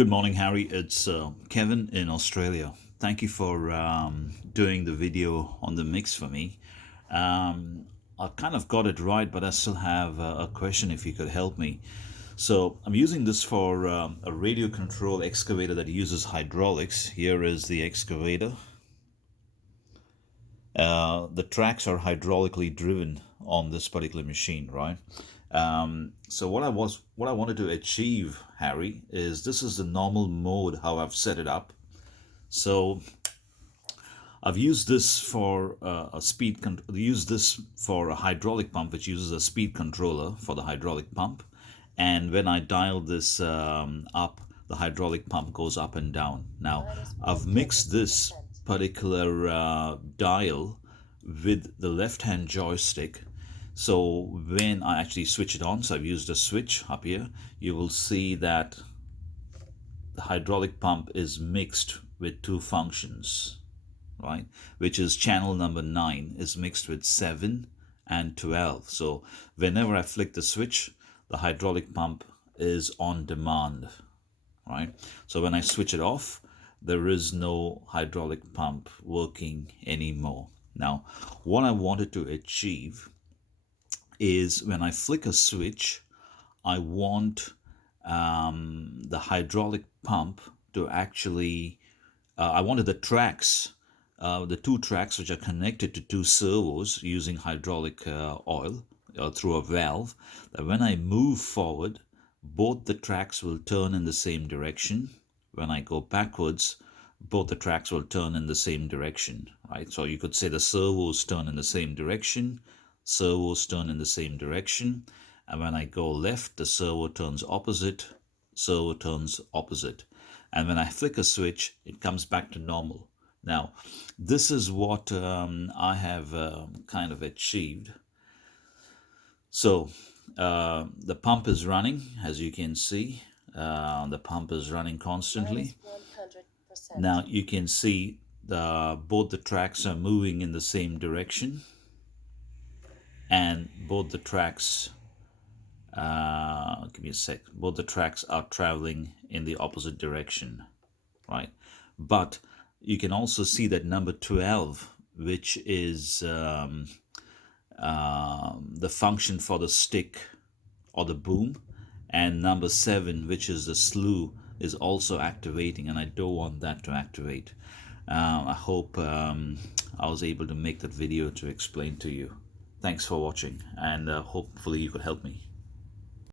Good morning, Harry. It's Kevin in Australia. Thank you for doing the video on the mix for me. I kind of got it right, but I still have a question if you could help me. So I'm using this for a radio control excavator that uses hydraulics. Here is the excavator. The tracks are hydraulically driven on this particular machine, right? So what I wanted to achieve, Harry, is this is the normal mode how I've set it up. So I've used this for use this for a hydraulic pump, which uses a speed controller for the hydraulic pump. And when I dial this up, the hydraulic pump goes up and down. Now, I've mixed this particular dial with the left-hand joystick. So when I actually switch it on, so I've used a switch up here, you will see that the hydraulic pump is mixed with two functions, right? Which is channel number 9 is mixed with 7 and 12. So whenever I flick the switch, the hydraulic pump is on demand, right? So when I switch it off, there is no hydraulic pump working anymore. Now, what I wanted to achieve is when I flick a switch, I want the hydraulic pump to actually, I wanted the tracks, the two tracks which are connected to two servos using hydraulic oil through a valve, that when I move forward, both the tracks will turn in the same direction. When I go backwards, both the tracks will turn in the same direction, right? So you could say the servos turn in the same direction, servos turn in the same direction, and when I go left, the servo turns opposite, servo turns opposite. And when I flick a switch, it comes back to normal. Now, this is what I have kind of achieved. So the pump is running, as you can see. The pump is running constantly. Now you can see both the tracks are moving in the same direction, and both the tracks, give me a sec, both the tracks are traveling in the opposite direction, right? But you can also see that number 12, which is the function for the stick or the boom, and number 7, which is the slew, is also activating, and I don't want that to activate. I hope I was able to make that video to explain to you. Thanks for watching, and hopefully you could help me.